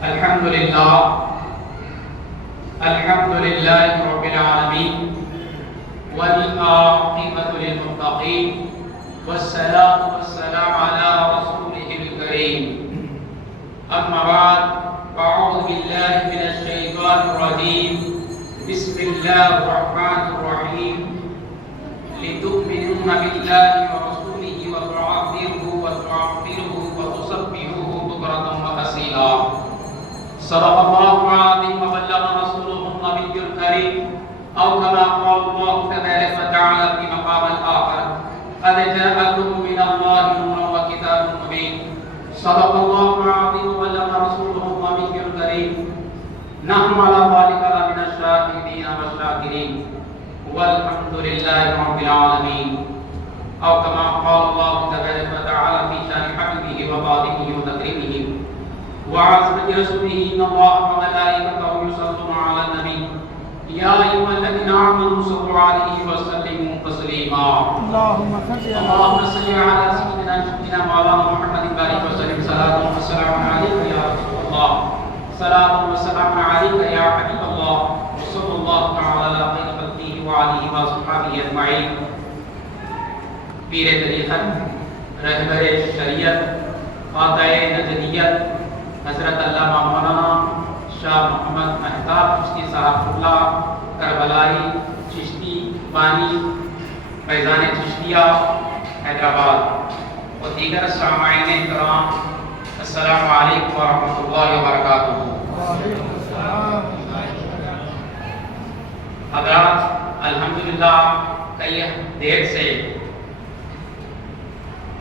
الحمد لله رب العالمين والعاقبة للمتقين والصلاة والسلام على رسوله الكريم أما بعد فأعوذ بالله من الشيطان الرجيم بسم الله الرحمن الرحيم لتؤمنون بالله ورسوله وتعظموه وتسبحوه بكرة وأصيلا صدق الله العظيم وبلغ رسوله النبي الكريم أو كما قال الله تبارك وتعالى في مقام آخر قد جاءكم من الله نور وكتاب مبين صدق الله العظيم وبلغ رسوله النبي الكريم نحن على ذلك لمن الشاهدين والشاكرين والحمد لله رب العالمين أو كما قال الله تبارك وتعالى في شأن حبيبه وخادمه وتكريمه وعزة رسوله إن الله وملائكته يصلون على النبي يا أيها الذين آمنوا صلوا عليه وسلموا تسليما اللهم صل على سيدنا مولانا محمد بارك وسلم صلاة وسلام عليك يا رسول الله صلاة وسلام عليك يا حبيب الله وصلى الله تعالى على خير خلقه وعليه وصحبه أجمعين پیر طریقت رہبر شریعت قاطع نجدیت حضرت علامہ مولانا شاہ محمد مہتاب چشتی صاحب اللہ کربلائی چشتی بانی فیضان چشتیہ حیدرآباد و دیگر سامعین کرام السلام علیکم ورحمۃ اللہ وبرکاتہ۔ حضرات الحمدللہ کئی دیر سے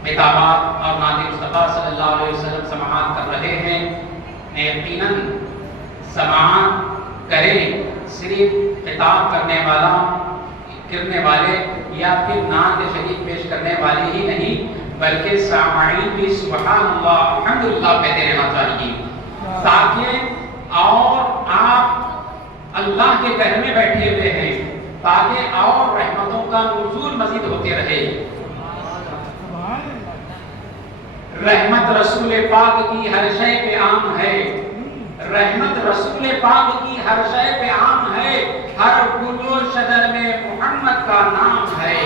خطابات اور نبی مصطفیٰ صلی اللہ علیہ وسلم سماعت کر رہے ہیں۔ یقیناً سماعت کریں صرف خطاب کرنے والے یا پھر نعت شریف پیش کرنے والے ہی نہیں بلکہ سامعین بھی سبحان اللہ الحمدللہ کہتے رہنا چاہیے، تاکہ اور آپ اللہ کے گھر میں بیٹھے ہوئے ہیں تاکہ اور رحمتوں کا نزول مزید ہوتے رہے۔ رحمت رسول پاک کی ہر شے پہ عام ہے، رحمت رسول پاک کی ہر شے پہ عام ہے، ہر گل و شجر میں محمد کا نام ہے،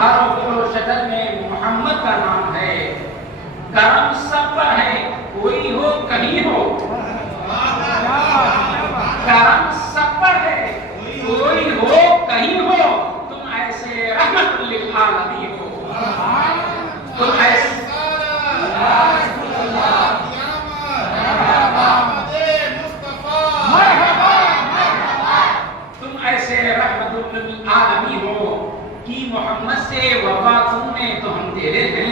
ہر گل و شجر میں محمد کا نام ہے۔ کرم سب پر ہے، کوئی ہو کہیں ہو، کرم سب پر ہے، کوئی ہو کہیں ہو، تم ایسے رحمت للعالمین ہو، تم ایسے تم ایسے رحمت للعالمین ہو کہ محمد سے وفا تم نے تو ہم تیرے ہیں،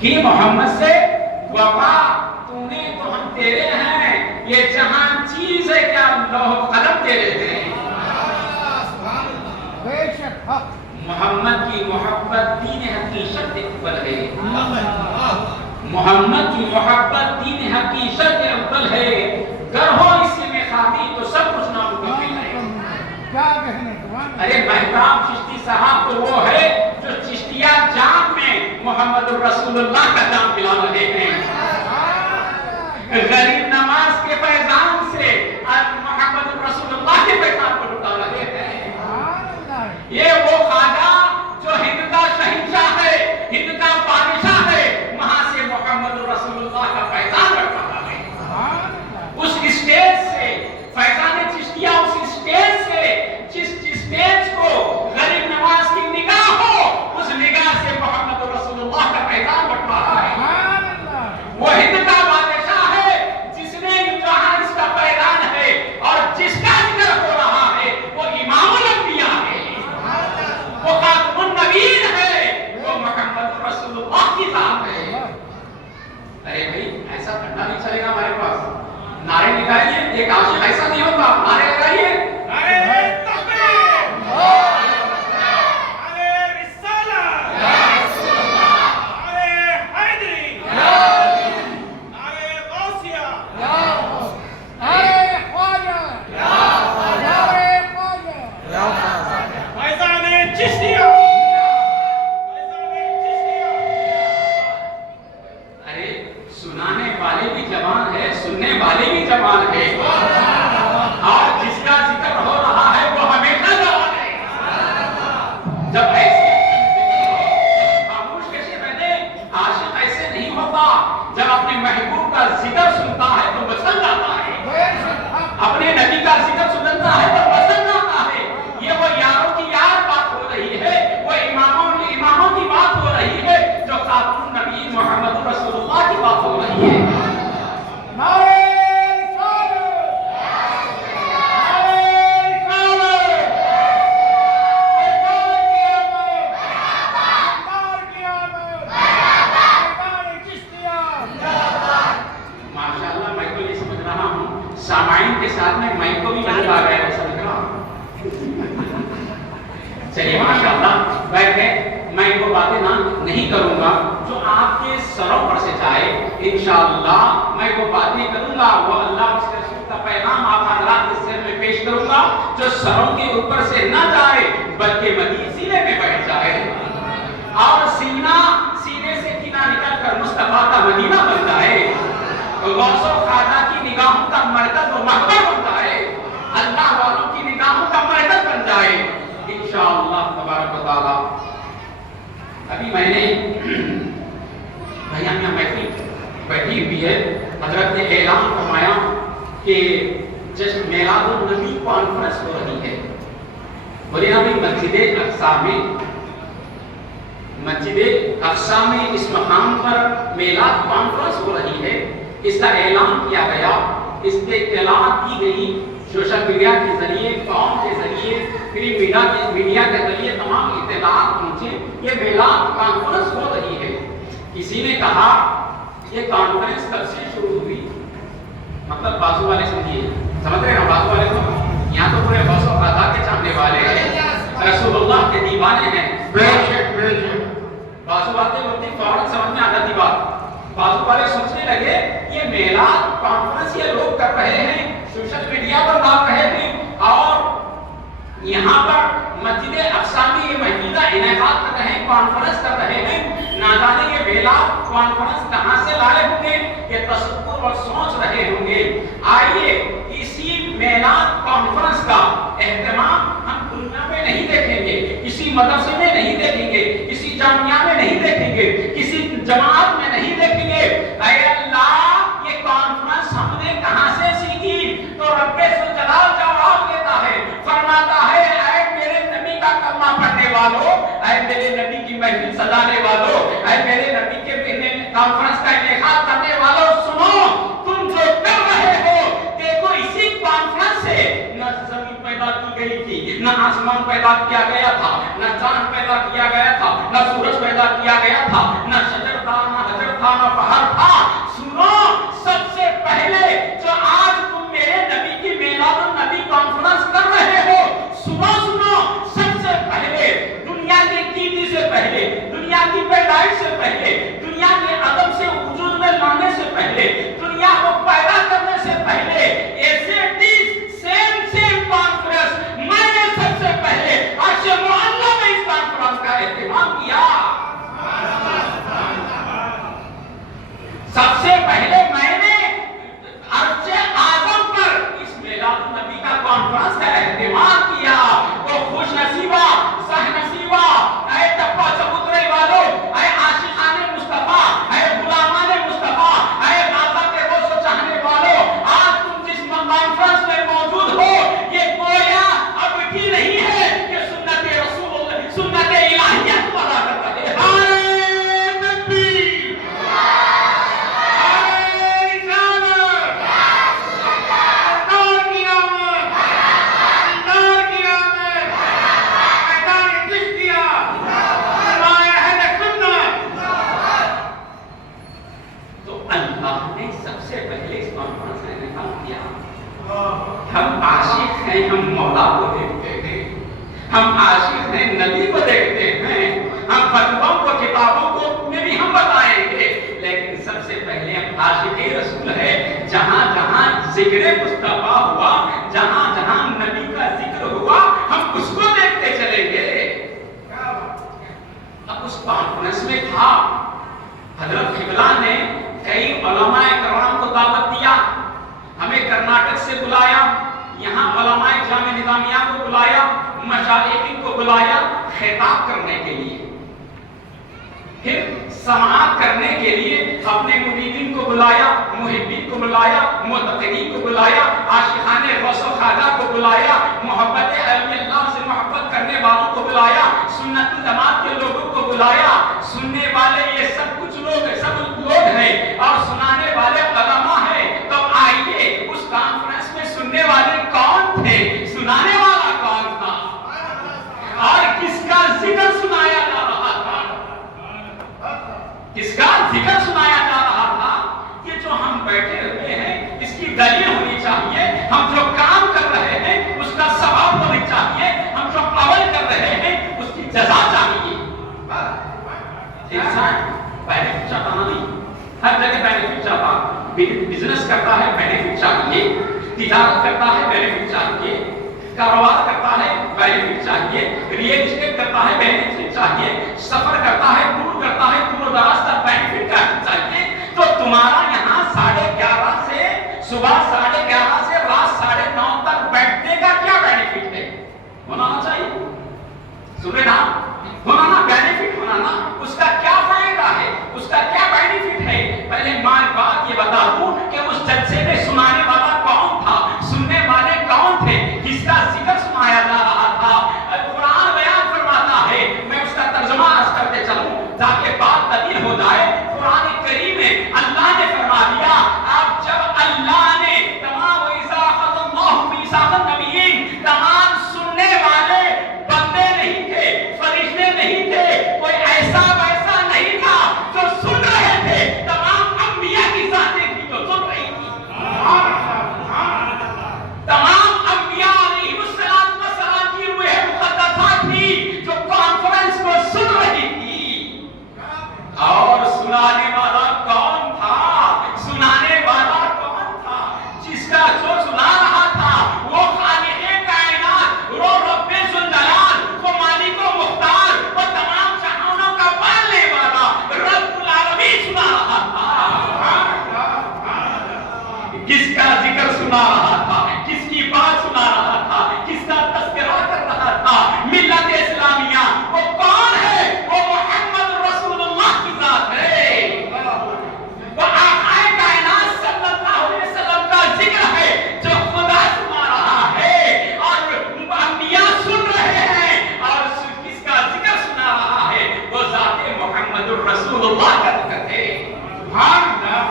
کہ محمد سے وفا تم نے تو ہم تیرے ہیں، یہ جہاں چیز ہے کیا لوح قلم تیرے ہیں۔ محمد کی محبت دین حقیقت اول ہے، محمد کی محبت دین حقیقت اول ہے، گر ہو اس میں خامی تو سب کچھ نامکمل ہے۔ ارے مہتاب چشتی صاحب تو وہ ہے جو چشتیہ جام میں محمد الرسول اللہ کا جام پلا رہے ہیں، غریب نواز کے فیضان سے محمد الرسول اللہ کے فیضان کو لٹا رہے ہیں۔ یہ وہ خواجہ جو ہند کا شہنشاہ ہے، ہند کا بادشاہ ہے، وہاں سے محمد رسول اللہ کا فیضان رکھا ہے۔ اس اسٹیج سے فیضان چشتیہ، اس اسٹیج سے جس اسٹیج کو غریب نواز کی نگاہ ہو، اس نگاہ سے محمد رسول اللہ کا فیضان رکھا ہے۔ وہ ہند کا بادشاہ ہے جس نے جہاں اس کا فیضان ہے اور جس کا ذکر ہو رہا ہے وہ امام الانبیاء ہے، وہ خاتم النبیین ہے، وہ محمد رسول اللہ کی ذات ہے۔ ارے بھائی ایسا کرنا نہیں چلے گا، ہمارے پاس نعرے لگائیے، ایک عاشق ایسا نہیں ہوگا، نعرے لگائیے، نعرے تکبیر، نعرے رسالت، نعرے حیدری، نعرے غوثیہ، نعرے خواجہ، نعرے خواجہ، فیضان چشتیہ، سنانے والے بھی جوان ہے، سننے والے بھی جوان ہے، اور جس کا ذکر ہو رہا ہے وہ ہمیشہ جوان ہے۔ جب ایسے خاموش کیسے رہنے، عاشق ایسے نہیں ہوتا، جب اپنے محبوب کا ذکر سنتا ہے تو مسل جاتا ہے، اپنے نبی کا ذکر سنتا ہے تو مسل جاتا ہے۔ یہ وہ یاروں کی یار بات ہو رہی ہے، وہ اماموں کی بات ہو رہی ہے، جو خاتم النبی محمد رسول اللہ کی بات ہو رہی ہے۔ سامعین کے ساتھ میں مائک کو بھی نظر آ گیا ہے، سمجھ رہا چلیے ماشاءاللہ بیٹھے، میں وہ باتیں نہیں کروں گا جو آپ کے سروں پر سے جائے، انشاءاللہ میں وہ باتیں کروں گا، وہ اللہ اس کے رسول کا پیغام آپ حضرات کے سر میں پیش کروں گا جو سروں کے اوپر سے نہ جائے بلکہ مدینے سینے میں بیٹھ جائے، اور سینے سے کنا نکل کر مصطفیٰ کا مدینہ بن جائے، غوث و خواجہ کی نگاہوں کا مرکز و محور بن جائے، اللہ والوں کی نگاہوں کا مرکز بن جائے انشاءاللہ تبارک و تعالی۔ ابھی میں نے بیانیہ محفل بیٹھی ہوئی ہے، حضرت نے اعلان فرمایا کہ جشن میلاد النبی کانفرنس ہو رہی ہے، بولے نا بھی مسجد اقصی میں اس مقام پر میلاد کانفرنس ہو رہی ہے، اس کا اعلان کیا گیا، اس کے اطلاع کی گئی سوشل میڈیا کے ذریعے، قوم کے ذریعے، میڈیا کے ذریعے تمام اطلاعات پہنچے، یہ میلاد کانفرنس ہو رہی ہے۔ کسی نے کہا یہ کانفرنس کب سے شروع ہوئی، مطلب بازو والے سمجھیے، سمجھ رہے ہیں بازو والے کو، یہاں تو پورے غوث و خواجہ کے چاہنے والے ہیں، رسول اللہ کے دیوانے ہیں، بازو والے ہوتے فوراً سمجھ میں آ جاتی بات، بازو والے سوچنے لگے یہ میلاد کانفرنس یہ لوگ کر رہے ہیں، سوشل میڈیا پر ڈال رہے ہیں، اور یہاں پر مسجد اقصی میں یہ مہینہ انعقاد کر رہے ہیں، کانفرنس کر رہے ہیں، نہ جانے یہ میلاد کانفرنس کہاں سے لائے ہوں گے، یہ تصور اور سوچ رہے ہوں گے۔ آئیے اسی میلاد کانفرنس کا اہتمام ہم دنیا میں نہیں دیکھیں گے، کسی مدرسے میں نہیں دیکھیں گے، کسی جامعہ میں نہیں دیکھیں گے، کسی جماعت میں نہیں دیکھیں گے۔ اے اللہ یہ کانفرنس ہم نے کہاں سے سیکھی؟ تو رب ذوالجلال جواب دیتا ہے، فرماتا ہے اے میرے نبی کا کلمہ پڑھنے والوں، اے میرے نبی کی محفل سجانے والوں، اے میرے نبی کے کانفرنس کا انعقاد کرنے والوں، سنو تم جو کر رہے ہو، دیکھو اسی کانفرنس سے نہ زمین پیدا کی گئی تھی، نہ آسمان پیدا کیا گیا تھا، نہ چاند پیدا کیا گیا تھا، نہ سورج پیدا کیا گیا تھا، نہ شجر تھا، نہ حجر تھا، نہ پہاڑ تھا۔ سنو سب سے پہلے جو آج تم میرے نبی کی میلاد النبی کانفرنس کر رہے ہو، سنو سب سے پہلے دنیا کی تیتی سے پہلے، دنیا کی پیدائش سے پہلے، دنیا کے عدم سے وجود میں لانے سے پہلے، دنیا کو پیدا کرنے سے پہلے، ایسے سیم کانفرنس میں نے سب سے پہلے عرش معلیٰ میں اس کانفرنس کا اہتمام کیا۔ سب سے پہلے میں نے عرش اعظم پر اس میلاد النبی کا کانفرنس کا اہتمام کیا۔ وہ خوش نصیبہ، سہ نصیبہ، اے ٹپا چبوترے والوں، اے عاشقان مصطفیٰ، اے غلامان مصطفیٰ، اے غازہ کے غوث چاہنے والوں، آج تم جس کانفرنس میں موجود ہو، یہ گویا اب بھی نہیں ہے کہ سنت رسول، سنت الہیت پڑھا کر رہے ہیں۔ ہم عاشق ہیں، ہم مولا کو دیکھتے ہیں، ہم عاشق ہیں، نبی کو دیکھتے ہیں، ہم فتووں کو، کتابوں کو میں بھی ہم بتائیں گے، لیکن سب سے پہلے ہم عاشق رسول ہے۔ جہاں جہاں ذکر مصطفیٰ ہوا، جہاں جہاں نبی کا ذکر ہوا، ہم اس کو دیکھتے چلیں گے۔ اب اس کانفرنس میں تھا حضرت قبلہ نے کئی علماء کرام کو دعوت دیا، ہمیں کرناٹک سے بلایا، یہاں علماء جامعہ نظامیہ کو بلایا، مشائخین کو بلایا خطاب کرنے کے لیے، پھر سماعت کرنے کے لیے اپنے مریدین کو بلایا، محبین کو بلایا، معتقدین کو بلایا، عاشقان غوث و خواجہ کو بلایا، محبت علی اللہ سے محبت کرنے والوں کو بلایا، سنت جماعت کے لوگوں کو بلایا۔ سننے والے یہ سب کچھ لوگ ہیں اور سنانے والے علماء ہیں، تو آئیے اس کانفرنس میں سننے والے کون تھے، سنانے والا کون تھا اور کس کا ذکر سنایا جا رہا تھا؟ اس کا ذکر سنایا جا رہا تھا۔ یہ جو ہم بیٹھے ہوئے ہیں اس کی دلیل ہونی چاہیے، ہم جو کام کر رہے ہیں اس کا ثواب ہونی چاہیے، ہم جو عمل کر رہے ہیں اس کی جزا چاہیے۔ انسان بینیفٹ چاہتا نہیں، ہر جگہ بینیفٹ چاہتا، بزنس کرتا ہے بینیفٹ چاہیے، تجارت کرتا ہے بینیفٹ چاہیے، کاروبار کرتا ہے بینیفٹ چاہیے، ریئل اسٹیٹ کرتا ہے بینیفٹ چاہیے، سفر کرتا ہے ٹور کرتا ہے دور دراز تک بینیفٹ چاہیے۔ تو تمہارا یہاں 11:30 سے صبح 11:30 سے رات 9:30 تک بیٹھنے کا کیا بینیفٹ ہے؟ ہونا چاہیے سویدھا ہونا نا، بینیفٹ ہونا نا، اس کا کیا فائدہ ہے، اس کا کیا بینیفٹ ہے؟ پہلے میں بات یہ بتا دوں کہ اس جلسے میں سنانے والا کون تھا، سننے والے کون تھے، کس کا ذکر سنایا جا رہا تھا؟ قرآن بیان فرماتا ہے، میں اس کا ترجمہ عرض کرتے چلوں تاکہ بات طویل ہو جائے۔ قرآن کریم میں اللہ نے فرما دیا، اب جب اللہ نے تمام وَإِذَا أَخَذَ اللَّهُ مِيثَاقَ النَّبِيِّينَ، تمام سننے والے بندے نہیں تھے، فرشتے نہیں تھے، کوئی ایسا ویسا نہیں تھا جو سن رہے تھے، تمام انبیاء کی ذاتیں تھی جو سن رہی تھی، تمام انبیاء علیہ السلام کی روح مقدسات تھی جو کانفرنس کو سن رہی تھی۔ اور سنانے والا کون تھا؟ سنانے والا کون تھا؟ جس کا جو سنا رہا تھا وہ خالق کائنات، وہ رب ذوالجلال، وہ مالک و مختار، وہ تمام جہانوں کا پالنے والا رب العالمین سنا رہا تھا۔ کس کا ذکر سنا رہا تھا، کس کی بات سنا رہا تھا، کس کا تذکرہ کر رہا تھا؟ ملت اسلامیہ وہ کون ہے؟ وہ محمد رسول اللہ کی ذات ہے، وہ آقا کائنات صلی اللہ علیہ وسلم کا ذکر ہے جو خدا سنا رہا ہے اور انبیاء سن رہے ہیں، اور کس کا ذکر سنا رہا ہے؟ وہ ذات محمد رسول اللہ کا ذکر ہے۔ سبحان اللہ،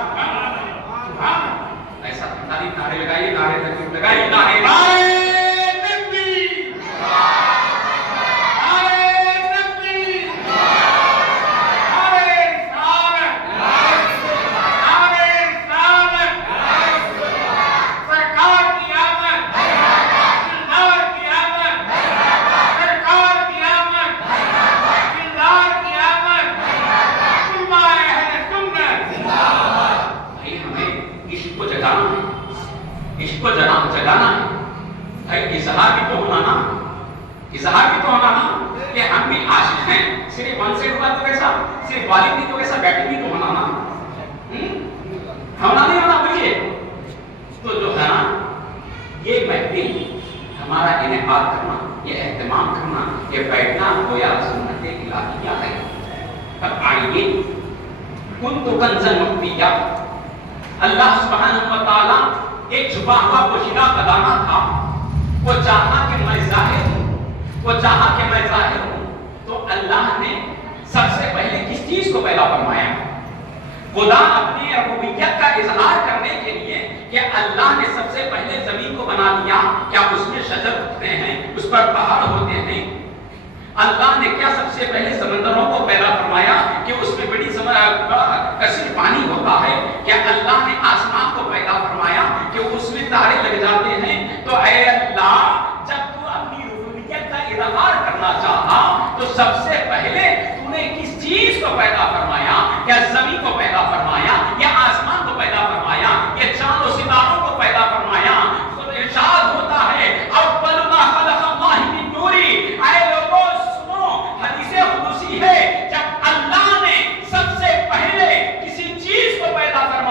سبحان اللہ۔ ایسا نعرے لگائیے، نعرے لگائیے، نعرے جگانا ہے، اظہار بھی تو ہونا نا، اظہار بھی تو ہونا نا کہ ہم بھی عاشق ہیں، صرف ون سائڈ ہوا تو کیسا، صرف والد بھی تو کیسا، بیٹھ بھی تو ہونا نا، ہونا نہیں ہونا بولیے۔ تو جو ہے نا یہ محفل ہمارا انعقاد کرنا، یہ اہتمام کرنا، یہ بیٹھنا گویا سنت الہیہ ہے۔ اب آئیے کنت کنزا مخفیا، اللہ سبحانہ و تعالیٰ ایک چھپا ہوا پوشیدہ خزانہ تھا، وہ چاہا کہ میں ظاہر ہوں، وہ چاہا کہ میں ظاہر ہوں، تو اللہ نے سب سے پہلے کس چیز کو پیدا فرمایا؟ خدا اپنی ربوبیت کا اظہار کرنے کے لیے کہ اللہ نے سب سے پہلے زمین کو بنا دیا، کیا اس میں شجر اگتے ہیں، اس پر پہاڑ ہوتے ہیں؟ اللہ نے کیا سب سے پہلے سمندروں کو پیدا فرمایا کہ اس میں بڑی کثیر پانی ہوتا ہے؟ کیا اللہ نے آسمان کو پیدا فرمایا کہ اس میں تارے لگ جاتے ہیں؟ تو اے اللہ، جب تو اپنی ربوبیت کا اظہار کرنا چاہا تو سب سے پہلے تو نے کس چیز کو پیدا فرمایا؟ کیا زمین کو پیدا فرمایا، یا آسمان کو پیدا فرمایا، یا چاند و ستاروں کو پیدا فرمایا؟ ارشاد ہوتا ہے اول ما خلق اللہ من نوری، اے لوگوں سنو، حدیث قدسی ہے، جب اللہ نے سب سے پہلے کسی چیز کو پیدا فرمایا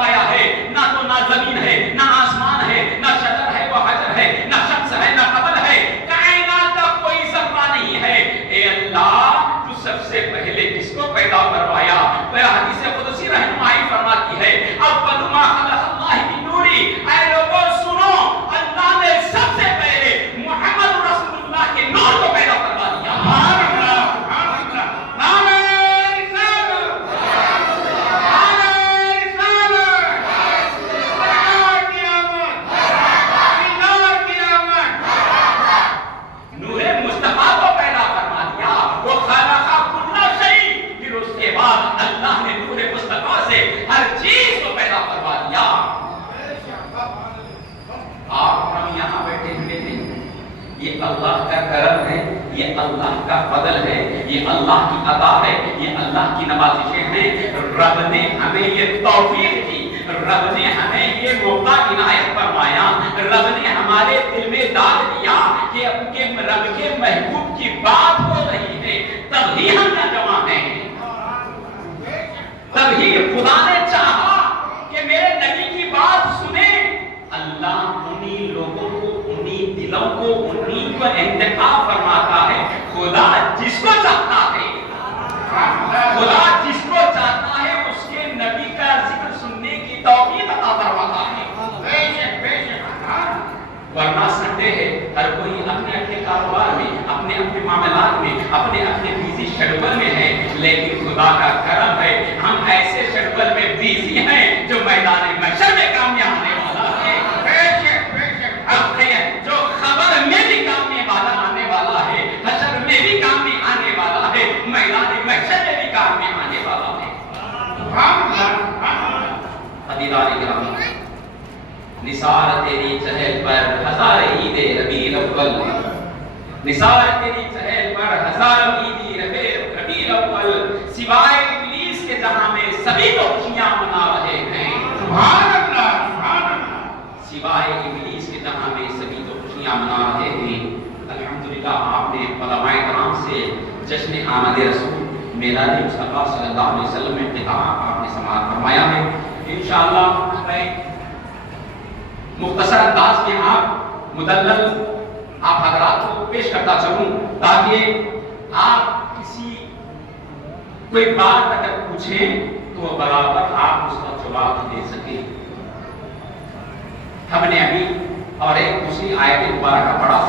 اللہ کا کرم ہے، یہ اللہ کا فضل ہے، یہ اللہ کی عطا ہے، یہ اللہ کی نوازشیں ہیں۔ رب نے ہمیں یہ توفیق دی، رب نے ہمیں یہ موقع عنایت فرمایا، رب نے ہمارے دل میں ڈال دیا کہ اب کے رب کے محبوب کی بات ہو رہی ہے، تب ہی ہم نوجوان ہیں، تب ہی خدا نے چاہا کہ میرے نبی کی بات سنیں۔ اللہ انہی لوگوں کو، انہی دلوں کو، انہی کو انتخاب فرماتا ہے۔ خدا جس کو چاہتا ہے، خدا جس کو چاہتا ہے اس کے نبی کا ذکر سننے کی توفیق عطا فرماتا ہے۔ ورنہ سنڈے ہے، ہر کوئی اپنے اپنے کاروبار میں، اپنے اپنے معاملات میں، اپنے اپنے بیزی شیڈول میں ہے، لیکن خدا کا کرم ہے ہم ایسے شیڈول میں بیزی ہیں جو میدان محشر میں کامیاب ہونے والا ہے، اپنے جو خبر میں بھی کام والا آنے والا ہے، حشر میں بھی کام میں آنے والا ہے، میدان محشر میں بھی کام میں آنے والا ہے۔ عزیزان گرامی، نثار تیری چہل پر ہزار عید ربیع الاول، نثار تیری چہل پر ہزار عید ربیع الاول، سوائے ابلیس کے جہاں میں سبھی تو خوشیاں منا رہے ہیں۔ سبحان اللہ، سبحان اللہ، سوائے ابلیس کے جہاں میں سبھی تو خوشیاں منا رہے ہیں۔ الحمدللہ آپ نے علماء کرام سے جشن آمد رسول میلاد مصطفیٰ صلی اللہ علیہ وسلم میں خطاب آپ نے سماعت فرمایا ہے۔ انشاءاللہ میں مختصر انداز میں آپ مدلل آپ حضرات کو پیش کرتا چلوں تاکہ آپ کسی کوئی بات اگر پوچھیں تو برابر آپ اس کا جواب دے سکیں۔ ہم نے ابھی اور ایک دوسری آیت مبارکہ پڑھا،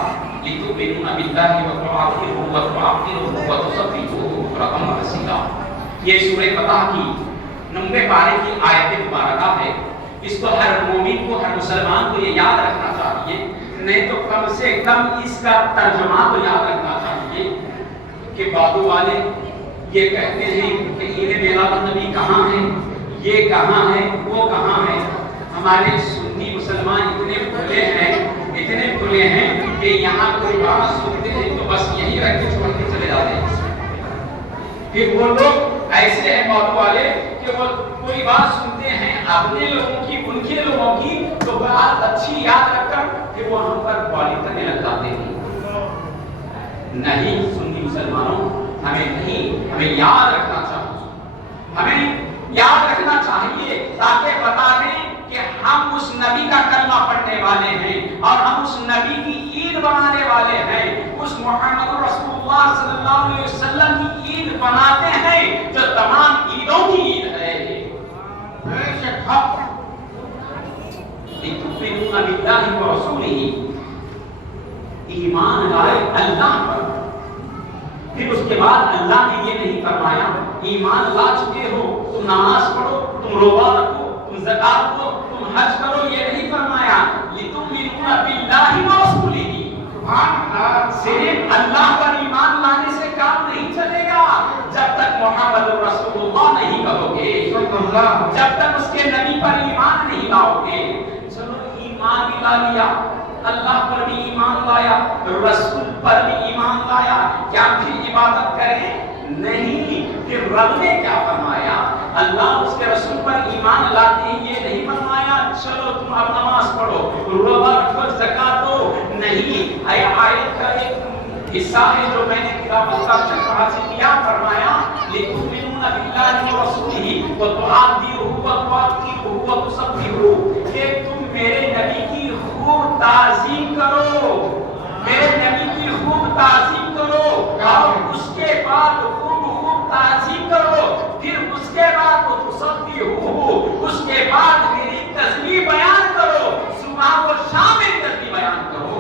لِتُؤْمِنُوا بِاللَّهِ وَتُعَظِّرُوهُ وَتُعَظِّرُوهُ وَتُسَبِّحُوهُ بُكْرَةً وَأَصِيلًا۔ یہ سورہ فتح کی 9 پارے کی آیت مبارکہ ہے۔ اس کو ہر مومن کو، ہر مسلمان کو یہ یاد رکھنا چاہیے، نہیں تو کم سے کم اس کا ترجمہ تو یاد رکھنا چاہیے کہ بابو والے یہ کہتے ہیں کہ عید میلاد النبی کہاں ہے، یہ کہاں ہے، وہ کہاں ہے۔ ہمارے سنی مسلمان اتنے کھلے ہیں کہ یہاں کوئی بات سنتے ہیں تو بس یہی رکھ کے چھوڑ کے چلے جاتے ہیں۔ پھر وہ لوگ ایسے ہیں بابو والے کہ وہ کوئی بات سنتے ہیں اپنے لوگوں کی، ان کے لوگوں کی، تو بات اچھی یاد رکھ کر کہ وہ ہم پر گالی کرنے لگ جاتے ہیں۔ نہیں سنی مسلمانوں، ہمیں یاد رکھنا چاہیے، ہمیں یاد رکھنا چاہیے تاکہ بتا دیں کہ ہم اس نبی کا کلمہ پڑھنے والے ہیں اور ہم اس نبی کی عید بنانے والے ہیں، اس محمد رسول اللہ صلی اللہ علیہ وسلم کی عید بناتے ہیں جو تمام عیدوں کی عید ہے۔ لِتُؤْمِنُوا بِاللَّهِ وَرَسُولِهِ، ایمان لائے اللہ پر۔ پھر اس کے بعد اللہ نے یہ نہیں فرمایا ایمان لا چکے ہو تم نماز پڑھو، تم روزہ رکھو، تم زکات دو، تم حج کرو، یہ نہیں فرمایا۔ لِتُؤْمِنُوا بِاللَّهِ وَرَسُولِهِ، صرف اللہ پر ایمان لانے سے کام نہیں چلے گا جب تک محمد رسول اللہ نہیں کہو گے، جب تک اس کے نبی پر ایمان نہیں لاؤ گے۔ چلو ایمان بھی لا لیا، اللہ پر بھی ایمان لایا، رسول پر بھی ایمان لایا، کیا پھر عبادت کریں؟ نہیں، پھر رب نے کیا فرمایا؟ اللہ اس کے رسول پر ایمان لاتے ہیں یہ نہیں فرمایا چلو تم اب نماز پڑھو، روزہ رکھو، زکات دو، نہیں۔ آیت کا ایک حصہ ہے جو میں نے تلاوت کا شرح حاصل کیا، فرمایا لِتُؤْمِنُوا بِاللَّهِ وَرَسُولِهِ وَتُعَظِّرُوهُ وَتُوَقِّرُوهُ وَتُسَبِّحُوهُ، کہ تم میرے نبی کی خوب تعظیم کرو، میرے نبی کی خوب تعظیم کرو، اور اس کے بعد خوب تعظیم کرو، پھر اس کے بعد وہ تسبیح، اس کے بعد میری تسبیح بیان کرو، صبح و شام میری تسبیح بیان کرو۔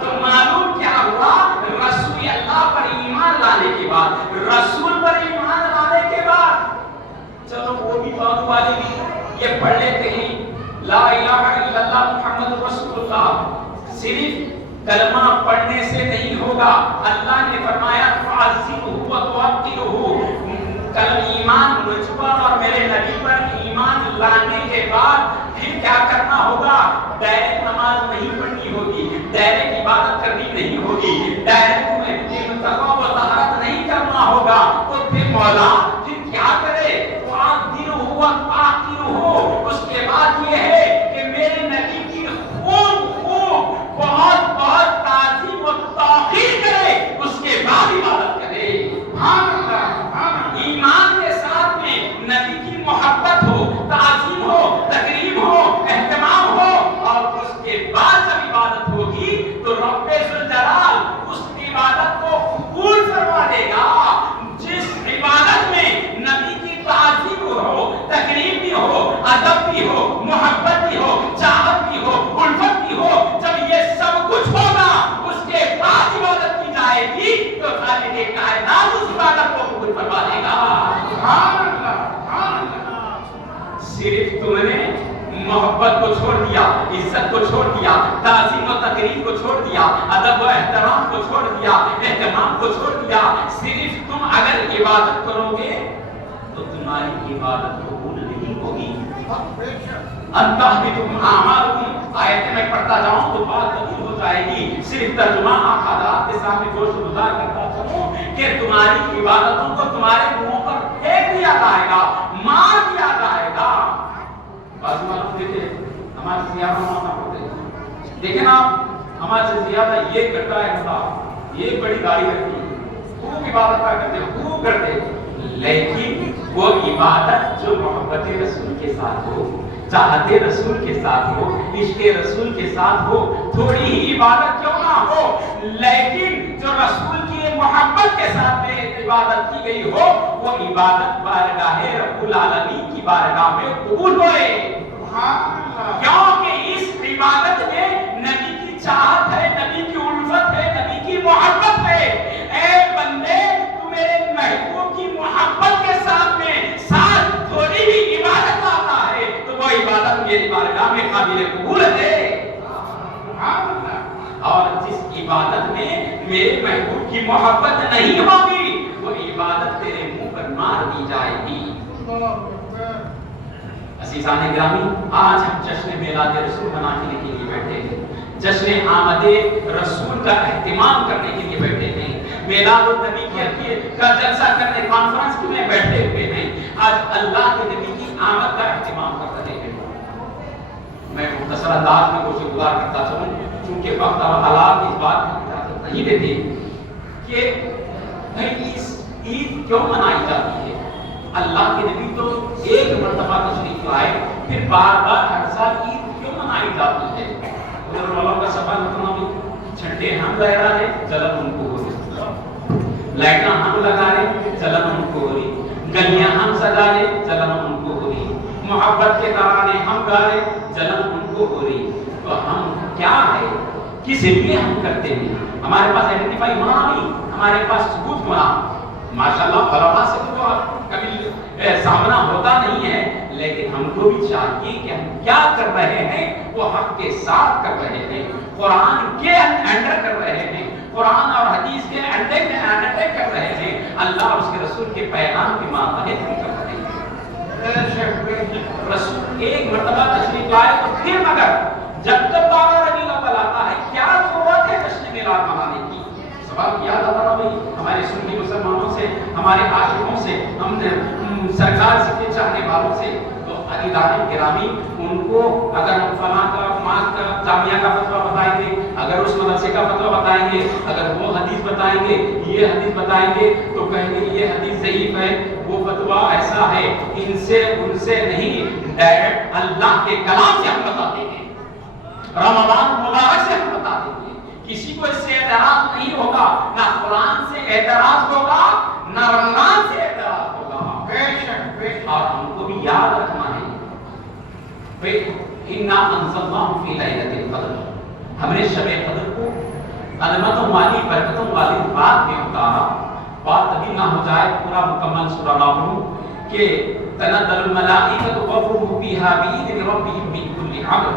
تو معلوم کیا ہوا؟ رسول اللہ پر ایمان لانے کے بعد، رسول پر ایمان لانے کے بعد چلو وہ بھی بابو والے بھی یہ پڑھ لیتے ہیں لا الہ الا اللہ محمد رسول اللہ، صرف کلمہ پڑھنے سے نہیں ہوگا۔ اللہ نے فرمایا تعظمہ و توقرہ، کل ایمان مجھ پر اور میرے نبی پر ایمان لانے کے بعد پھر کیا کرنا ہوگا؟ ڈائریکٹ نماز نہیں پڑھنی ہوگی، ڈائریکٹ عبادت ادب بھی ہو, محبت بھی ہو, چاہت بھی ہو, الفت بھی ہو, جب یہ سب کچھ ہوگا اس کے بعد عبادت کی جائے گی تو خالق کائنات اس عبادت کو قبول فرما لے گا. سبحان اللہ, سبحان اللہ. صرف تم نے محبت کو چھوڑ دیا, عزت کو چھوڑ دیا, تعظیم و تقریب کو چھوڑ دیا, ادب و احترام کو چھوڑ دیا, اہتمام کو چھوڑ دیا. صرف تم اگر عبادت کرو گے تو تمہاری عبادت قبول نہیں ہوگی. انتہبتم اعمالکم, آیت میں پڑھتا جاؤں تو بات قبول ہو جائے گی. صرف ترجمہ آپ حضرات کے سامنے جوش و گزار کرتا چلوں کہ تمہاری عبادتوں کو تمہارے منہوں پر پھینک دیا جائے گا, مار دیا جائے گا. بازو معلوم دیکھے ہمارے زیادہ مانا ہوتے ہیں, دیکھیں نا ہمارے سے زیادہ یہ کرتا ہے خدا, یہ بڑی گاڑی رکھتی ہے, خوب عبادت کرتے ہیں, خوب کرتے ہیں, لیکن وہ عبادت جو محبت رسول کے ساتھ ہو, چاہت رسول کے ساتھ ہو, عشق رسول کے ساتھ ہو, تھوڑی ہی عبادت کیوں نہ ہو, لیکن جو رسول کی محبت کے ساتھ میں عبادت کی گئی ہو وہ عبادت بارگاہ رب العالمین کی بارگاہ میں قبول ہوئے. کیونکہ اس عبادت میں نبی کی چاہت ہے, نبی کی الفت ہے, نبی کی محبت ہے. اے بندے تو میرے محبوب کی محبت کے ساتھ میں ساتھ تھوڑی بھی عبادت آتا ہے تو وہ عبادت میری بارگاہ میں قابل قبول ہے. اور جس عبادت میں میرے محبوب کی محبت نہیں ہوگی وہ عبادت تیرے منہ پر مار دی جائے گی. عزیزان گرامی, آج ہم جشن میلاد رسول منانے کے لیے بیٹھے ہیں, جشن آمد رسول کا اہتمام کرنے کے لیے بیٹھے ہیں, میلاد النبی کا جلسہ کرنے کانفرنس میں بیٹھے ہوئے ہیں. آج اللہ کے نبی کی آمد کا اہتمام کر رہے ہیں. میں مختصر انداز میں کوشش گزار کرتا چلوں چونکہ وقت اور حالات اس بات کی اجازت نہیں دیتے کہ اس عید کیوں منائی جاتی ہے. اللہ کے نبی تو ایک مرتبہ تشریف لائے, پھر بار بار ہر سال عید کیوں منائی جاتی ہے. ادھر والوں کا سفر اتنا بھی, جھنڈے ہم لہرا رہے جلن ان کو ہو رہی, لائٹاں ہم لگا رہے جلن ان کو ہو رہی, گلیاں ہم سجا رہے جلن ان کو ہو رہی, محبت کے ترانے ہم گا رہے جلن ان کو ہو رہی. تو ہم کیا ہے, کس لیے ہم کرتے ہیں؟ ہمارے پاس آئیڈینٹیفائی ہونا نہیں, ہمارے پاس ثبوت ہونا. ماشاءاللہ علماء سے تو کبھی سامنا ہوتا نہیں ہے, لیکن ہم کو بھی چاہیے کہ ہم کیا کر رہے ہیں وہ حق کے ساتھ کر رہے ہیں, قرآن کے انڈر کر رہے ہیں, قرآن اور حدیث کے انڈر کر رہے ہیں, اللہ اور اس کے رسول کے پیغام کے ماتحت ہم کر رہے ہیں. رسول ایک مرتبہ تشریف لائے تو پھر مگر جب تک 12 ربیع الاول آتا ہے کیا ضرورت ہے جشن میلاد منانے کی. سوال کیا جاتا تھا بھائی ہمارے سنی مسلمانوں سے, ہمارے عاشقوں سے, ہم نے سرکار کے چاہنے والوں سے. تو عزیزان گرامی ان کو اگر ہم فلاں کا ماں کا جامعہ کا فتویٰ بتائیں گے, اگر اس مدرسے کا فتویٰ بتائیں گے, اگر وہ حدیث بتائیں گے, یہ حدیث بتائیں گے تو کہیں گے یہ حدیث ضعیف ہے, وہ فتویٰ ایسا ہے, ان سے نہیں, ڈائریکٹ اللہ کے کلام سے ہم بتا دیں گے, رمضان مبارک سے ہم بتا دیں گے. کسی کو اس سے اعتراض نہیں ہوگا, نہ قرآن سے اعتراض ہوگا نہ رمضان سے اعتراض ہوگا. اور ہم کو بھی یاد رکھنا ہے اِنَّا أَنزَلْنَاهُ فِي لَيْلَةِ الْقَدْرِ, ہم نے شب قدر کو علامتوں والی برکتوں والی رات میں اتارا. بات ابھی نہ ہو جائے پورا مکمل سورہ نہ ہو کہ تنزل الملائکۃ والروح فیہا بِإِذْنِ رَبِّهِم مِّن کُلِّ امر,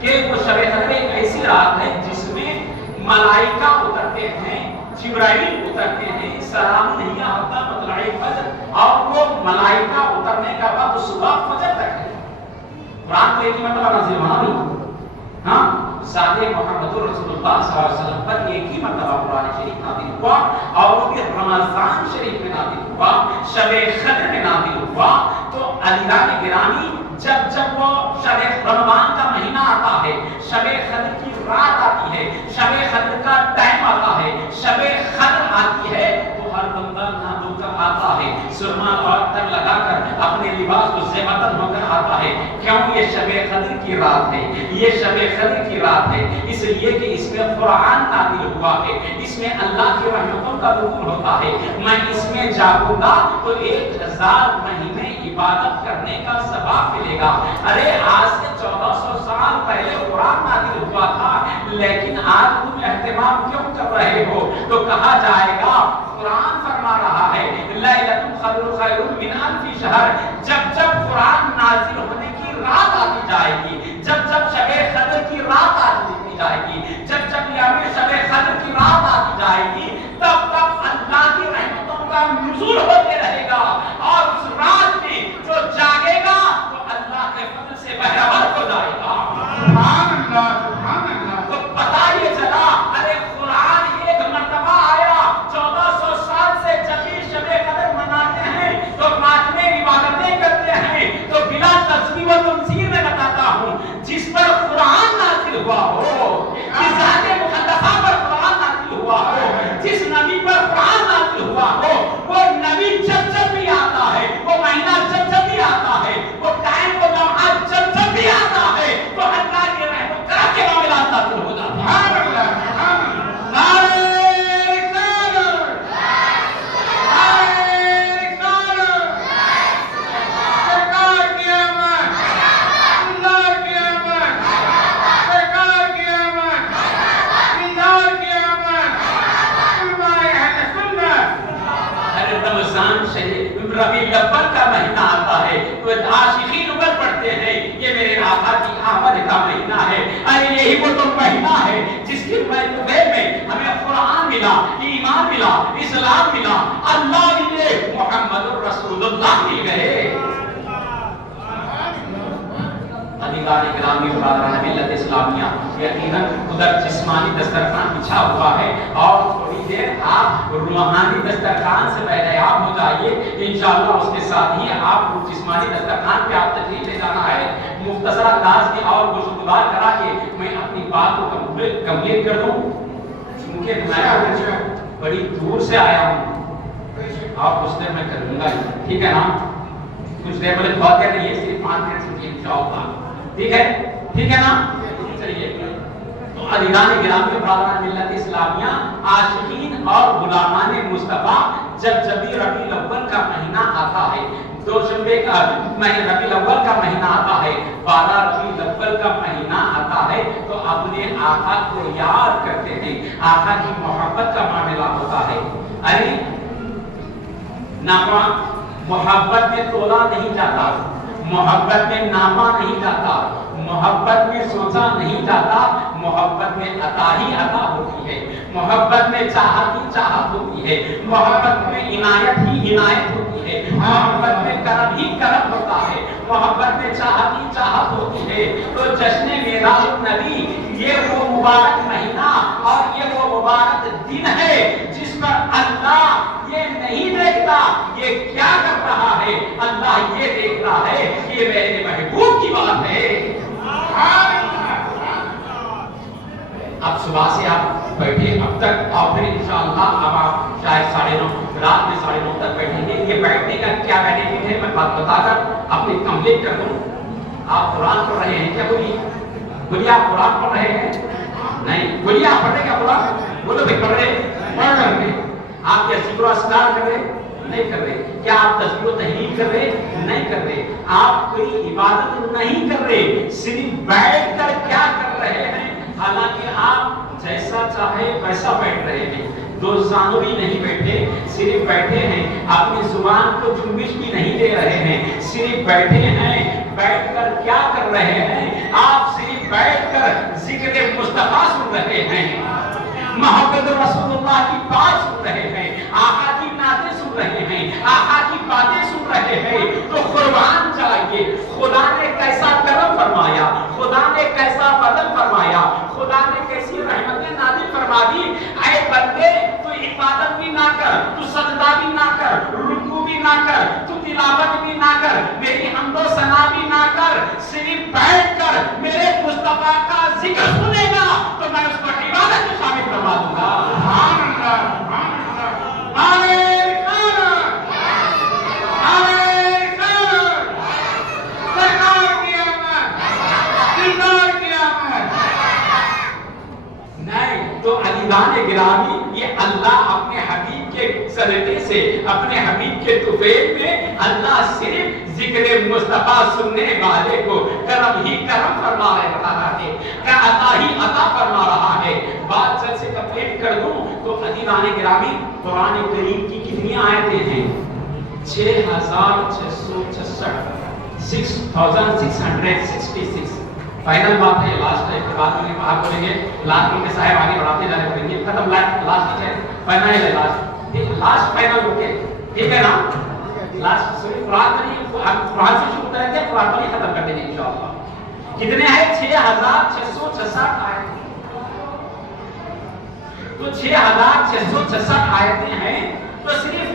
کہ وہ شب قدر ایک ایسی رات ہے جس میں ملائکہ اترتے ہیں, جبرائیل اترتے ہیں, سلام نہیں آتا مطلع فجر, اور وہ ملائکہ اترنے کا وقت صبح فجر تک ہے. قرآن کو ایک ہی مرتبہ نازل ہونا نہیں, ہاں ذات محمد رسول اللہ صلی اللہ علیہ وسلم پر ایک ہی مرتبہ قرآن شریف نازل ہوا, اور وہ بھی رمضان شریف میں نازل ہوا, شب قدر میں نازل ہوا. تو عزیزان گرامی جب وہ شب رمضان کا مہینہ آتا ہے, شب قدر کی رات آتی ہے, شب قدر کا ٹائم آتا ہے, شب قدر آتی ہے, تو ہر بندہ نہ دھو کر آتا ہے, سرما اور تر لگا کر اپنے لباس تو زیبتن ہو کر آتا ہے. کیوں؟ یہ شب قدر کی رات ہے, یہ شب قدر کی رات ہے, اس لیے کہ اس میں قرآن نازل ہوا ہے, اس میں اللہ کی رحمتوں کا نزول ہوتا ہے. میں اس میں جاگوں گا تو 1000 مہینے عبادت کرنے کا ثواب ملے گا. ارے آج سے 1400 سال پہلے قرآن نازل ہوا تھا, لیکن آج تم اہتمام کیوں کر رہے ہو؟ تو کہا جائے گا قرآن فرما رہا ہے لیلۃ القدر خیر من الف شہر. جب جب قرآن نازل ہونے کی رات آتی جائے گی, جب جب شب قدر کی رات آتی جائے گی, جب جب یوم شب قدر کی رات آتی جائے گی, تب تب اللہ کی رحمتوں کا نزول ہوتے رہے گا. اور اس رات میں جو جاگے گا تو اللہ کے فضل سے بہرور ہو جائے گا. سبحان اللہ, سبحان اللہ. تو پتہ یہ چلا, ارے قرآن ایک مرتبہ آیا, 1400 سال سے جب بھی شب قدر مناتے ہیں تو رات میں عبادتیں کرتے ہیں. تو بلا تسبیح و تنزیل میں بتاتا ہوں, جس پر قرآن نازل ہوا ہو, جس ذات مقدسہ پر قرآن نازل ہوا ہو, جس نبی پر قرآن نازل ہوا ہو, وہ نبی جب جب بھی آتا ہے, وہ مہینہ جب جب بھی آتا ہے, وہ ٹائم و لمحہ جب جب بھی آتا ہے, تو اللہ کی رحمت کرا کے معاملات نازل ہو جاتا ہے. سبحان اللہ, سبحان اللہ. ربیع الاول کا مہینہ آتا ہے تو عاشقین اوپر پڑھتے ہیں یہ میرے آقا کی آمد کا مہینہ ہے. ارے یہی وہ تو مہینہ ہے جس کی وجہ میں ہمیں قرآن ملا, ایمان ملا, اسلام ملا, اللہ ملے, محمد رسول اللہ مل گئے. عزیزان گرامی برادران ملت اسلامیہ, یقیناً ادھر جسمانی دسترخوان بچھا ہوا ہے اور تھوڑی دیر آپ روحانی دسترخوان سے بہریاب ہو جائیے. انشاءاللہ اس کے ساتھ ہی آپ جسمانی دسترخوان پہ آپ تشریف لے جانا ہے. مختصر انداز میں اور گفتگو کرا کے میں اپنی بات کو کمپلیٹ کر دوں, کیونکہ میں بڑی دور سے آیا ہوں. آپ اس دیر میں کر دوں گا, ٹھیک ہے نا؟ کچھ دیر بولے بہت ہے نہیں, صرف 5 منٹ سے انشاءاللہ, ٹھیک ہے, ٹھیک ہے نا؟ چلیے. تو عزیزان گرامی برادران ملت اسلامیہ, عاشقین اور غلامان مصطفیٰ جب جب بھی ربیع الاول کا مہینہ آتا ہے, دوشنبے کا ربیع الاول کا مہینہ آتا ہے, 12 ربیع الاول کا مہینہ آتا ہے, تو اپنے آقا کو یاد کرتے ہیں, آقا کی محبت کا معاملہ ہوتا ہے. ارے نامہ محبت میں تولا نہیں جاتا, محبت میں نامہ نہیں جاتا, محبت میں سوچا نہیں جاتا, محبت میں عطا ہی عطا ہوتی ہے, محبت میں چاہت ہی چاہت ہوتی ہے, محبت میں عنایت ہی عنایت ہوتی ہے, محبت میں کرم ہی کرم ہوتا ہے, محبت میں چاہت ہی چاہت ہوتی ہے. تو جشن میلاد النبی یہ وہ مبارک مہینہ اور یہ وہ مبارک دن ہے جس پر اللہ یہ نہیں دیکھتا یہ کیا کر رہا ہے, اللہ یہ دیکھ رہا ہے کہ یہ میرے محبوب کی بات ہے. اب صبح سے آپ بیٹھے اب تک, اور پھر انشاءاللہ اب آپ شاید 9:30 رات میں 9:30 تک بیٹھیں گے. یہ بیٹھنے کا کیا بینیفٹ ہے میں بات بتا کر اپنی کمپلیٹ کر دوں. آپ قرآن پڑھ رہے ہیں کیا؟ بولیے آپ قرآن پڑھ رہے ہیں؟ نہیں. بولیے آپ پڑھ رہے کیا قرآن؟ بولو بھائی پڑھ رہے, پڑھ رہے ہیں. آپ کیا ذکر و اذکار کر رہے؟ نہیں کر رہے. کیا آپ تسبیح و تحلیل کر رہے؟ نہیں کر رہے. آپ کوئی عبادت نہیں کر رہے, صرف بیٹھ کر کیا کر رہے ہیں؟ حالانکہ آپ جیسا چاہے ویسا بیٹھ رہے ہیں, دوستانوں بھی نہیں بیٹھے, صرف بیٹھے ہیں. اپنی زبان کو جنبش بھی نہیں دے رہے ہیں, صرف بیٹھے ہیں. بیٹھ کر کیا کر رہے ہیں؟ آپ صرف بیٹھ کر ذکر مصطفیٰ سن رہے ہیں, محمد رسول اللہ کی بات سن رہے ہیں, آقا کی نعتیں سن رہے ہیں, آقا کی باتیں سن رہے ہیں. تو قربان چاہیے, خدا نے کیسا کرم فرمایا, خدا نے کیسا فضل فرمایا, خدا نے کیسی رحمتیں نازل فرما دی. اے بندے تو عبادت بھی نہ کر, تو سجدہ بھی نہ کر, رکوع بھی نہ کر, تو تلاوت بھی نہ کر, میری حمد و ثنا بھی نہ کر, صرف بیٹھ کر میرے مصطفیٰ کا ذکر سنے گا تو میں اس کو عبادت میں شامل کروا دوں گا. سبحان اللہ, سبحان اللہ. صدقے سے اپنے حبیب کے طفیل میں اللہ صرف ذکر مصطفیٰ سننے والے کو کرم ہی کرم فرما رہا ہے، کہ عطا ہی عطا فرما رہا ہے۔ بات چل سے کمپلیٹ کر دوں تو عزیزان گرامی، قرآن کریم کی کتنی آیتیں ہیں؟ 6666 فائنل بات ہے، لاسٹ ہے، کے بعد میں آپ بولیں گے لاسٹ میں صاحب آگے بڑھاتے جانے پڑیں گے، ختم لاسٹ ہے، فائنل ہے، لاسٹ فائنل ہو کے ٹھیک ہے نا؟ لاسٹ سوری قرآن کا نہیں، قرآن سے شروع کریں گے، قرآن کو نہیں ختم کر دیں گے انشاءاللہ۔ کتنے ہیں؟ 6666 آیتیں، تو 6666 آیتیں ہیں، تو صرف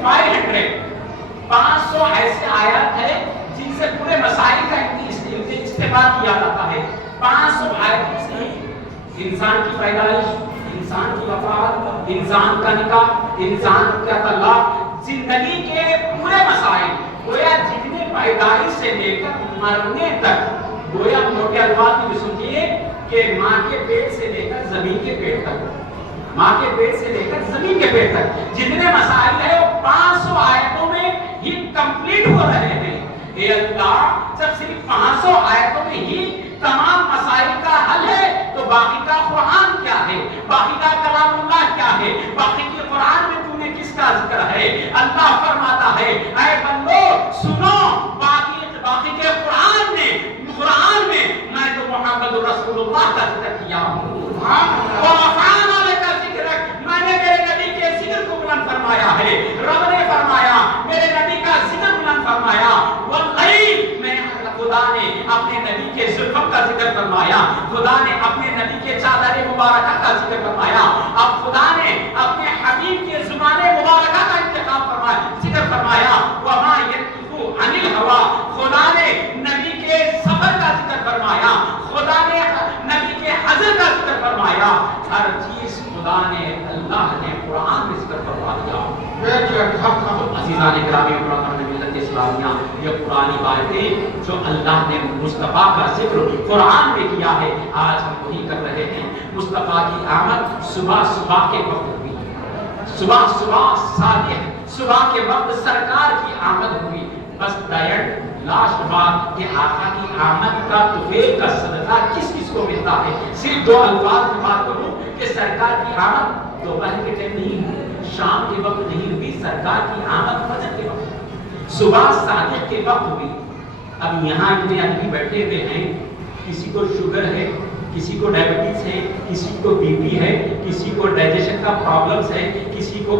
500 ایسے آیات ہے جن سے پورے مسائل کا استعمال کیا جاتا ہے۔ 500 آیتوں سے ہی انسان کی پیدائش، انسان کی وفات، انسان کا نکاح، انسان کا طلاق، زندگی کے پورے مسائل، گویا جتنے پیدائش سے لے کر مرنے تک، گویا موٹے الفاظ میں سمجھیے کہ ماں کے پیٹ سے لے کر زمین کے پیٹ تک، ماں کے پیٹ سے لے کر زمین کے پیٹ تک جتنے مسائل ہیں وہ 500 آیتوں میں ہی کمپلیٹ ہو رہے ہیں۔ اے اللہ، جب صرف 500 آیتوں میں ہی تمام مسائل کا حل ہے تو باقی کا قرآن کیا ہے؟ باقی کا کلام اللہ کیا ہے؟ باقی کے قرآن میں تم نے کس کا ذکر ہے؟ اللہ فرماتا ہے اے بندو سنو، باقی کے قرآن میں میں تو محمد رسول اللہ کا ذکر کیا ہوں، وَرَفَعْنَا لَكَ ذِكْرَكَ، میں نے میرے نبی کے ذکر کو بلند فرمایا ہے۔ رب نے فرمایا میرے نبی کا ذکر بلند فرمایا، وَاللَّيْلِ، میں خدا نے اپنے نبی کے زلفوں کا ذکر فرمایا، خدا نے اپنے نبی کے چادر مبارکہ کا ذکر فرمایا، اب خدا نے اپنے حبیب کے زبان مبارکہ کا انتخاب فرمایا، ذکر فرمایا، وَمَا يَنطِقُ عَنِ الْهَوَىٰ، خدا نے نبی کے سفر کا ذکر فرمایا، خدا نے نبی کے حضر کا ذکر فرمایا، ہر چیز خدا نے، اللہ نے قرآن میں ذکر فرما دیا۔ عزیزان گرامی، ملت اسلامیہ، یہ قرآنی باتیں جو اللہ نے مصطفیٰ کا ذکر قرآن میں کیا ہے، آج ہم وہی کر رہے ہیں۔ مصطفیٰ کی آمد صبح کے وقت ہوئی، صبح صادق، صبح کے وقت سرکار کی آمد ہوئی۔ بس ڈائٹ لاسٹ بات کہ آقا کی آمد کا طفیل کا صدقہ کس کس کو ملتا ہے؟ صرف 2 الفاظ میں بات کروں کہ سرکار کی آمد دوپہر کے ٹائم نہیں ہوئی، شام کے وقت نہیں ہوئی، سرکار کی آمد فجر کے وقت، صبح صادق کے وقت ہوئی۔ اب یہاں اتنے آدمی بیٹھے ہوئے ہیں، کسی کو شوگر ہے، کسی کو ڈائبٹیز ہے، کسی کو بی پی ہے، کسی کو ڈائجیشن کا پرابلمز ہے، کسی کو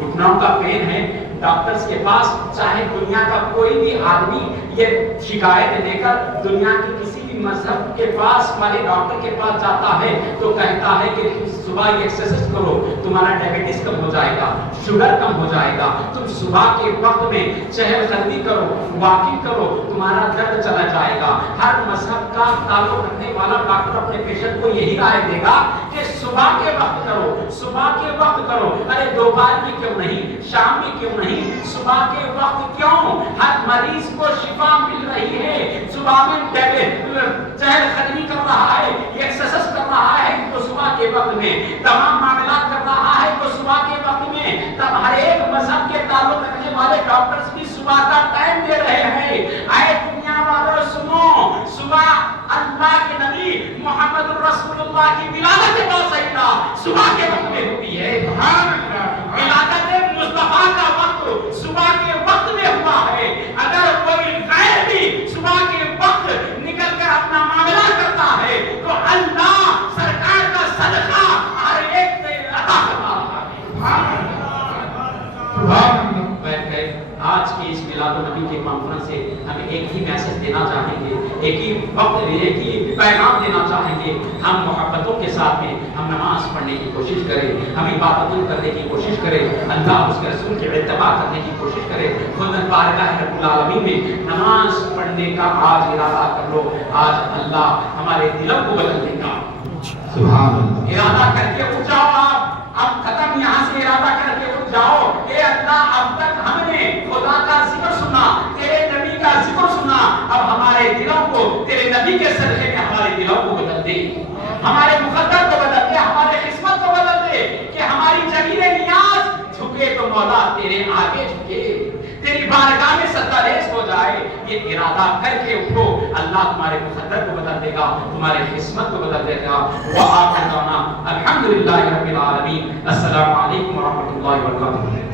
گھٹنوں کا پین ہے، ڈاکٹرز کے پاس چاہے دنیا کا کوئی بھی آدمی یہ شکایت لے کر دنیا کی کسی بھی مذہب کے پاس والے ڈاکٹر کے پاس جاتا ہے تو کہتا ہے کہ صبح یہ ایکسرسائز کرو، تمہارا ڈائبٹیز کم ہو جائے گا، شوگر کم ہو جائے گا، تم صبح کے وقت میں چہل قدمی کرو، واکنگ کرو، تمہارا درد چلا جائے گا۔ ہر مذہب کا تعلق رکھنے والا ڈاکٹر اپنے پیشنٹ کو یہی رائے دے گا کہ صبح کے وقت کرو، صبح کے وقت کرو، ارے دوپہر میں کیوں نہیں، شام میں کیوں نہیں، صبح کے وقت کیوں؟ ہر مریض کو شفا مل رہی ہے، صبح میں چہل قدمی کر رہا ہے، ایکسرسائز کر رہا ہے تو صبح کے وقت میں، تمام معاملات کر رہا ہے تو صبح کے وقت میں، تب ہر ایک مذہب کے تعلق رکھنے والے ڈاکٹرز بھی صبح کا ٹائم دے رہے ہیں۔ اے دنیا والوں سنو، صبح اللہ کے نبی محمد رسول اللہ کی ولادت باصیدہ صبح کے وقت میں ہوئی ہے۔ ولادت مصطفیٰ کا وقت صبح کے وقت میں ہوا ہے۔ اگر کوئی غیر بھی صبح کے وقت نکل کر اپنا معاملہ کرتا ہے تو اللہ سرکار کا صدقہ ہر ایک سے عطا فرما رہا ہے۔ آج کی اس میلاد النبی کے کانفرنس سے ہمیں ایک ہی میسج دینا چاہیں گے، ایک ہی وقت، ایک ہی پیغام دینا چاہیں گے۔ ہم محبتوں کے ساتھ میں ہم نماز پڑھنے کی کوشش کریں، ہم عبادتیں کرنے کی کوشش کریں، اللہ اس کے رسول کے اتباع کرنے کی کوشش کریں۔ خود بارگاہ رب العالمین میں نماز پڑھنے کا آج ارادہ کر لو، آج اللہ ہمارے دلوں کو بدل دے گا۔ سبحان اللہ۔ ارادہ کر کے اٹھ جاؤ، آپ اب ختم، یہاں سے ارادہ کر کے اٹھ جاؤ۔ اے اللہ، اب تک ہم نے خدا کا ذکر سنا، تیرے نبی کا ذکر سنا، اب ہمارے دلوں کو تیرے نبی کے صدقے میں ہمارے دلوں کو بدل دے، ہمارے مقدر کو بدل دے، ہمارے قسمت کو بدل دے، کہ ہماری جمیل نیاز جھکے تو مولا تیرے یہ ارادہ کر کے اٹھو، اللہ تمہارے مقدر کو بدل دے گا، تمہارے قسمت کو بدل دے گا۔ وآخر دعوانا الحمدللہ رب العالمین۔ السلام علیکم ورحمۃ اللہ وبرکاتہ۔